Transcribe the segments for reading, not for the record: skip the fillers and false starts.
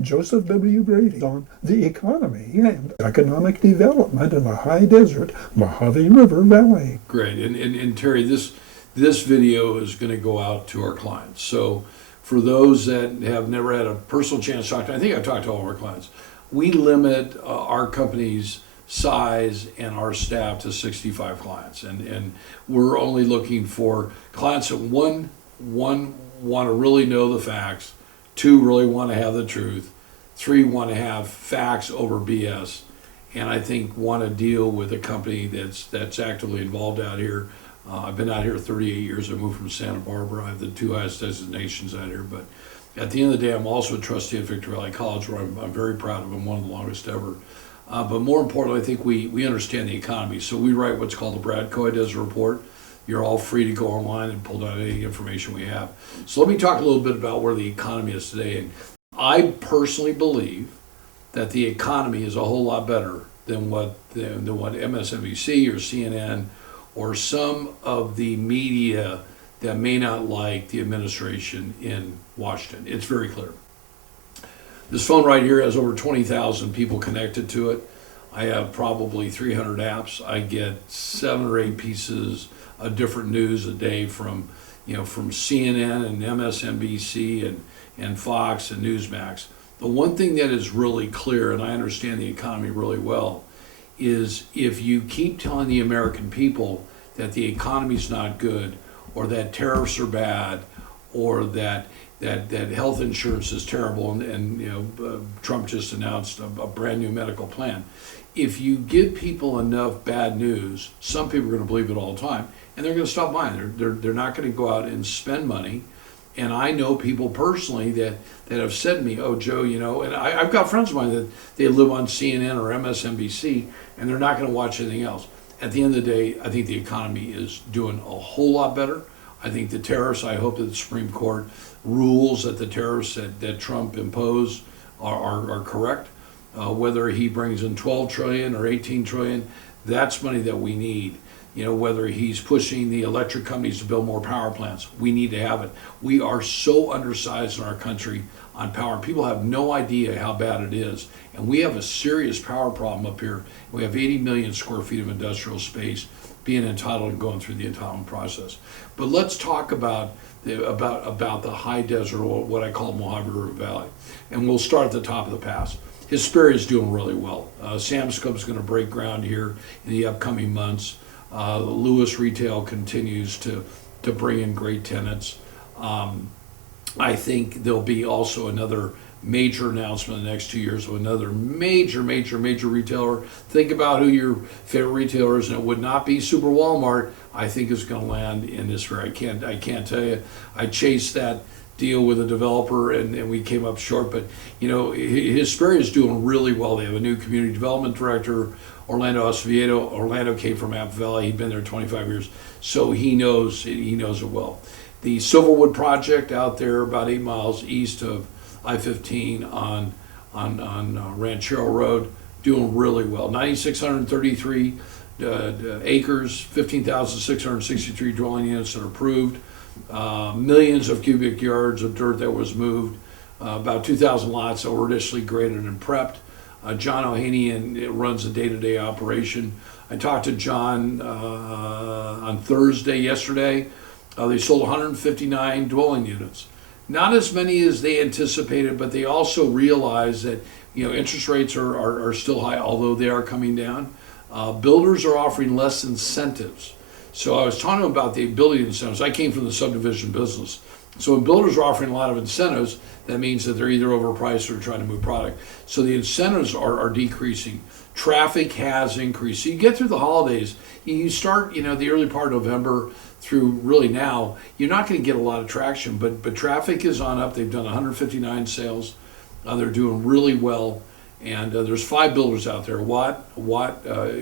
Joseph W. Brady on the economy and economic development in the high desert Mojave River Valley. Great. And Terry, this video is going to go out to our clients. So for those that have never had a personal chance to talk to, I think I've talked to all of our clients, we limit our company's size and our staff to 65 clients. And we're only looking for clients that one want to really know the facts, two really want to have the truth, three want to have facts over BS, and I think want to deal with a company that's actively involved out here. I've been out here 38 years. I moved from Santa Barbara. I have the two highest designations out here. But at the end of the day, I'm also a trustee at Victor Valley College, where I'm very proud of. I'm one of the longest ever. But more importantly, I think we understand the economy. So we write what's called the Brad Coy Desert Report. You're all free to go online and pull down any information we have. So let me talk a little bit about where the economy is today. And I personally believe that the economy is a whole lot better than what MSNBC or CNN or some of the media that may not like the administration in Washington. It's very clear. This phone right here has over 20,000 people connected to it. I have probably 300 apps. I get 7 or 8 pieces of different news a day from CNN and MSNBC and Fox and Newsmax. The one thing that is really clear, and I understand the economy really well, is if you keep telling the American people that the economy's not good, or that tariffs are bad, or that health insurance is terrible, and Trump just announced a brand new medical plan. If you give people enough bad news, some people are going to believe it all the time, and they're going to stop buying. They're not going to go out and spend money. And I know people personally that have said to me, "Oh, Joe, and I've got friends of mine that they live on CNN or MSNBC, and they're not going to watch anything else." At the end of the day, I think the economy is doing a whole lot better. I think the tariffs, I hope that the Supreme Court rules that the tariffs that Trump imposed are correct. Whether he brings in 12 trillion or 18 trillion, that's money that we need. Whether he's pushing the electric companies to build more power plants, we need to have it. We are so undersized in our country on power. People have no idea how bad it is. And we have a serious power problem up here. We have 80 million square feet of industrial space being entitled and going through the entitlement process. But let's talk about the high desert, or what I call Mojave River Valley. And we'll start at the top of the pass. Hesperia is doing really well. Samscope is going to break ground here in the upcoming months. Lewis Retail continues to bring in great tenants. I think there'll be also another major announcement in the next 2 years of another major retailer. Think about who your favorite retailer is, and it would not be Super Walmart. I think is going to land in this area. I can't tell you. I chased that deal with a developer and we came up short, but Hesperia is doing really well. They have a new community development director, Orlando Acevedo. Orlando came from Apple Valley. He'd been there 25 years, so he knows it well. The Silverwood project out there about 8 miles east of I-15 on Ranchero Road, doing really well. 9,633 acres, 15,663 dwelling units that are approved, millions of cubic yards of dirt that was moved, about 2,000 lots that were initially graded and prepped. John Ohanian runs the day-to-day operation. I talked to John on yesterday. They sold 159 dwelling units. Not as many as they anticipated, but they also realize that interest rates are still high, although they are coming down. Builders are offering less incentives. So I was talking about the ability incentives. I came from the subdivision business. So when builders are offering a lot of incentives, that means that they're either overpriced or trying to move product. So the incentives are decreasing. Traffic has increased. So you get through the holidays, you start, the early part of November through really now, you're not going to get a lot of traction, but traffic is on up. They've done 159 sales. They're doing really well. And there's 5 builders out there. Watt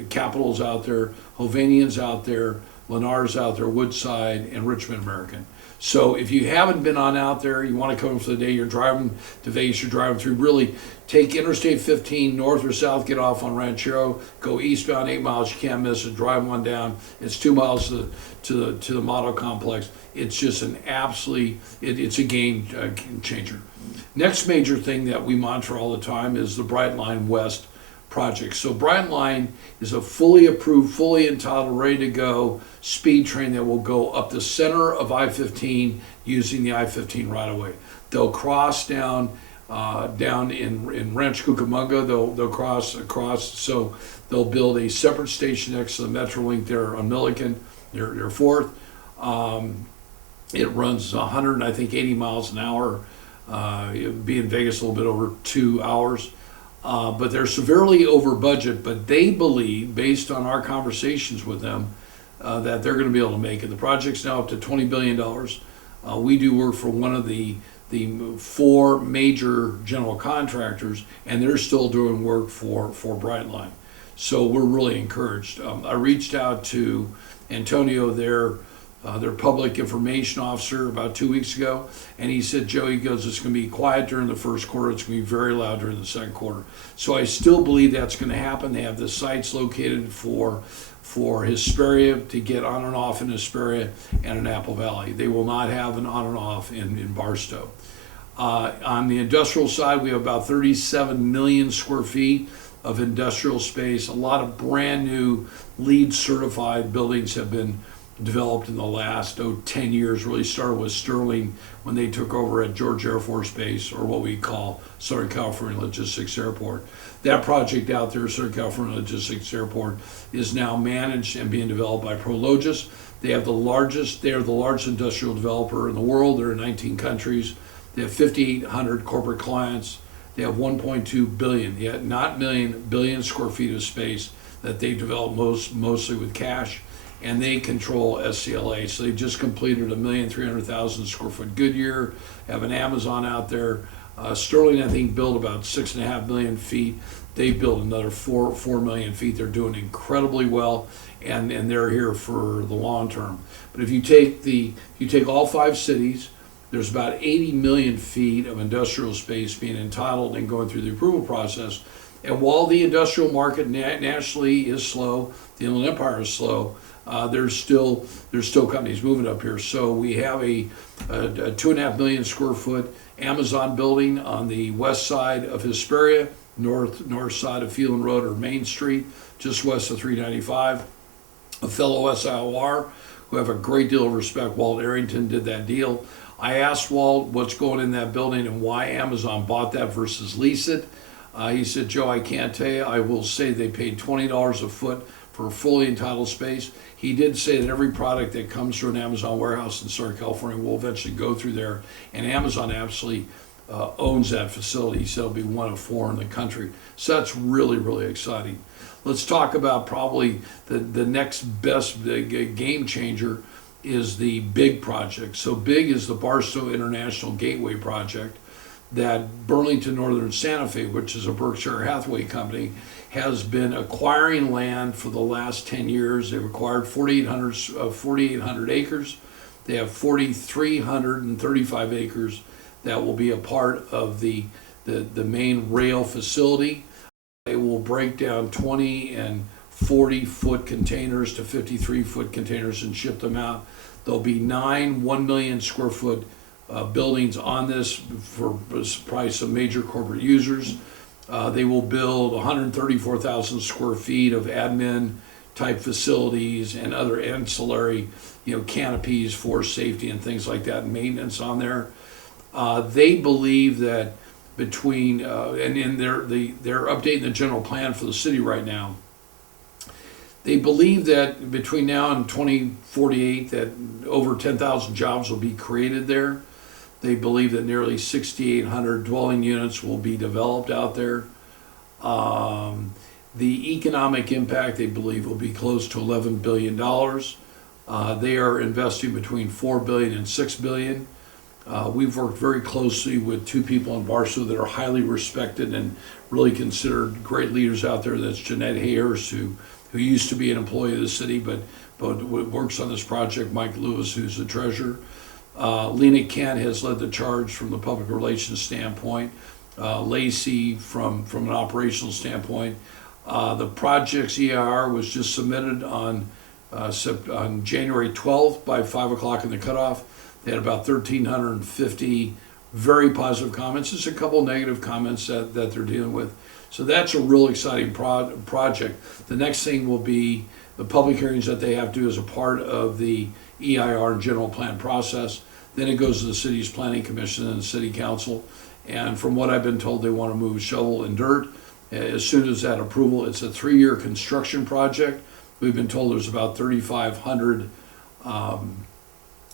Capital's out there, Hovanian's out there, Lennar's out there, Woodside, and Richmond American. So if you haven't been on out there, you want to come for the day, you're driving to Vegas, you're driving through, really take Interstate 15 north or south, get off on Ranchero, go eastbound 8 miles, you can't miss it, drive one down. It's 2 miles to the model complex. It's just an absolutely, it's a game changer. Next major thing that we monitor all the time is the Bright Line West project. So Bright Line is a fully approved, fully entitled, ready to go speed train that will go up the center of I-15 using the I-15 right away. They'll cross down in Ranch Cucamonga. They'll cross across. So they'll build a separate station next to the Metrolink there on Milliken, their fourth. It runs 100, I think, 80 miles an hour. It'll be in Vegas a little bit over 2 hours. But they're severely over budget, but they believe, based on our conversations with them, that they're going to be able to make it. The project's now up to $20 billion. We do work for one of the 4 major general contractors, and they're still doing work for Brightline. So we're really encouraged. I reached out to Antonio, their public information officer, about 2 weeks ago, and he said, Joe, he goes, it's going to be quiet during the first quarter, it's going to be very loud during the second quarter. So I still believe that's going to happen. They have the sites located for Hesperia to get on and off in Hesperia and in Apple Valley. They will not have an on and off in Barstow. On the industrial side, we have about 37 million square feet of industrial space. A lot of brand new LEED certified buildings have been developed in the last 10 years. Really started with Sterling when they took over at George Air Force Base, or what we call Southern California Logistics Airport. That project out there, Southern California Logistics Airport, is now managed and being developed by Prologis. They are the largest industrial developer in the world. They're in 19 countries. They have 5,800 corporate clients. They have 1.2 billion, yet not billion square feet of space that they develop mostly with cash. And they control SCLA. So they just completed 1,300,000 square foot Goodyear, have an Amazon out there. Sterling, I think, built about 6.5 million feet. They built another 4 million feet. They're doing incredibly well, and they're here for the long term. But if you take all 5 cities, there's about 80 million feet of industrial space being entitled and going through the approval process. And while the industrial market nationally is slow, the Inland Empire is slow, there's still companies moving up here. So we have a 2.5 million square foot Amazon building on the west side of Hesperia, north side of Phelan Road or Main Street, just west of 395. A fellow SIOR who have a great deal of respect, Walt Arrington, did that deal. I asked Walt what's going in that building and why Amazon bought that versus lease it. He said, Joe, I can't tell you. I will say they paid $20 a foot for fully entitled space. He did say that every product that comes through an Amazon warehouse in Southern California will eventually go through there, and Amazon absolutely owns that facility. He said it'll be one of 4 in the country. So that's really, really exciting. Let's talk about probably the next best game changer is the big project. So big is the Barstow International Gateway project that Burlington Northern Santa Fe, which is a Berkshire Hathaway company, has been acquiring land for the last 10 years. They've acquired 4,800 acres. They have 4,335 acres that will be a part of the main rail facility. They will break down 20 and 40-foot containers to 53-foot containers and ship them out. There'll be 9 1 million square foot buildings on this for probably some major corporate users. They will build 134,000 square feet of admin type facilities and other ancillary, canopies for safety and things like that, and maintenance on there. They believe that between and they're updating the general plan for the city right now. They believe that between now and 2048 that over 10,000 jobs will be created there. They believe that nearly 6,800 dwelling units will be developed out there. The economic impact, they believe, will be close to $11 billion. They are investing between $4 billion and $6 billion. We've worked very closely with 2 people in Barstow that are highly respected and really considered great leaders out there. That's Jeanette Hayers, who used to be an employee of the city, but works on this project, Mike Lewis, who's the treasurer. Lena Kent has led the charge from the public relations standpoint. Lacey from an operational standpoint. The project's EIR was just submitted on January 12th by 5 o'clock in the cutoff. They had about 1,350 very positive comments. There's a couple negative comments that they're dealing with. So that's a real exciting project. The next thing will be the public hearings that they have to do as a part of the EIR and general plan process. Then it goes to the city's planning commission and the city council. And from what I've been told, they want to move shovel and dirt. As soon as that approval, it's a 3-year construction project. We've been told there's about 3,500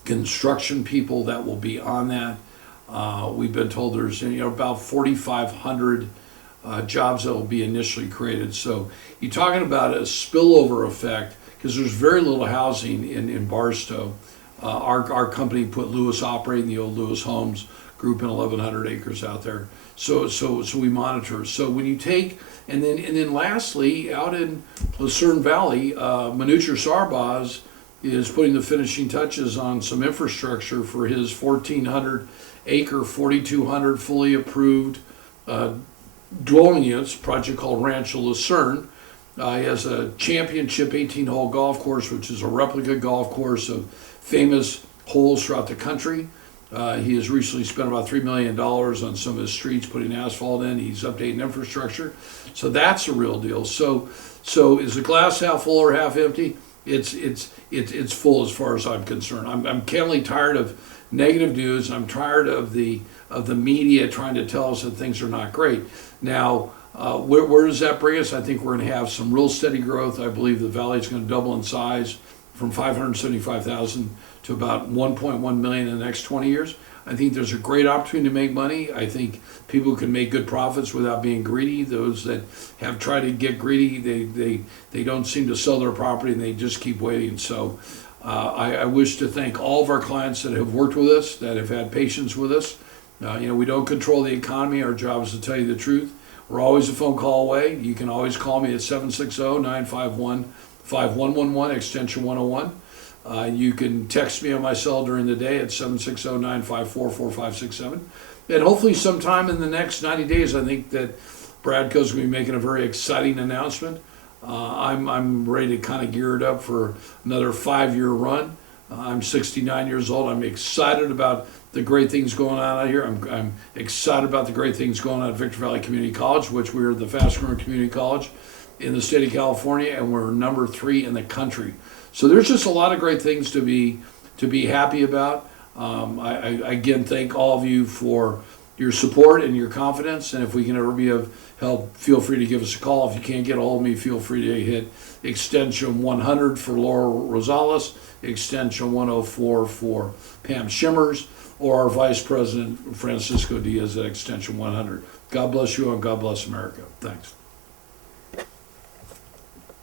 construction people that will be on that. We've been told there's about 4,500 jobs that will be initially created. So you're talking about a spillover effect because there's very little housing in Barstow. Our company put Lewis operating the old Lewis Homes group in 1,100 acres out there. So we monitor. So when you take, and then lastly, out in Lucerne Valley, Manucher Sarbaz is putting the finishing touches on some infrastructure for his 1,400 acre, 4,200 fully approved dwelling units project called Rancho Lucerne. He has a championship 18-hole golf course, which is a replica golf course of famous holes throughout the country. He has recently spent about $3 million on some of his streets, putting asphalt in. He's updating infrastructure. So that's a real deal. So is the glass half full or half empty? It's full as far as I'm concerned. I'm candidly tired of negative news. I'm tired of the media trying to tell us that things are not great. Now, where does that bring us? I think we're going to have some real steady growth. I believe the valley is going to double in size from 575,000 to about 1.1 million in the next 20 years. I think there's a great opportunity to make money. I think people can make good profits without being greedy. Those that have tried to get greedy, they don't seem to sell their property and they just keep waiting. So I wish to thank all of our clients that have worked with us, that have had patience with us. We don't control the economy. Our job is to tell you the truth. We're always a phone call away. You can always call me at 760-951-5111, extension 101. You can text me on my cell during the day at 760-954-4567. And hopefully sometime in the next 90 days, I think that Bradco's going to be making a very exciting announcement. I'm ready to kind of gear it up for another 5-year run. I'm 69 years old. I'm excited about the great things going on out here. I'm excited about the great things going on at Victor Valley Community College, which we're the fastest growing community college in the state of California, and we're number 3 in the country. So there's just a lot of great things to be happy about. I again thank all of you for your support and your confidence, and if we can ever be of help, feel free to give us a call. If you can't get a hold of me, feel free to hit extension 100 for Laura Rosales, extension 104 for Pam Shimmers, or our Vice President Francisco Diaz at extension 100. God bless you and God bless America. Thanks.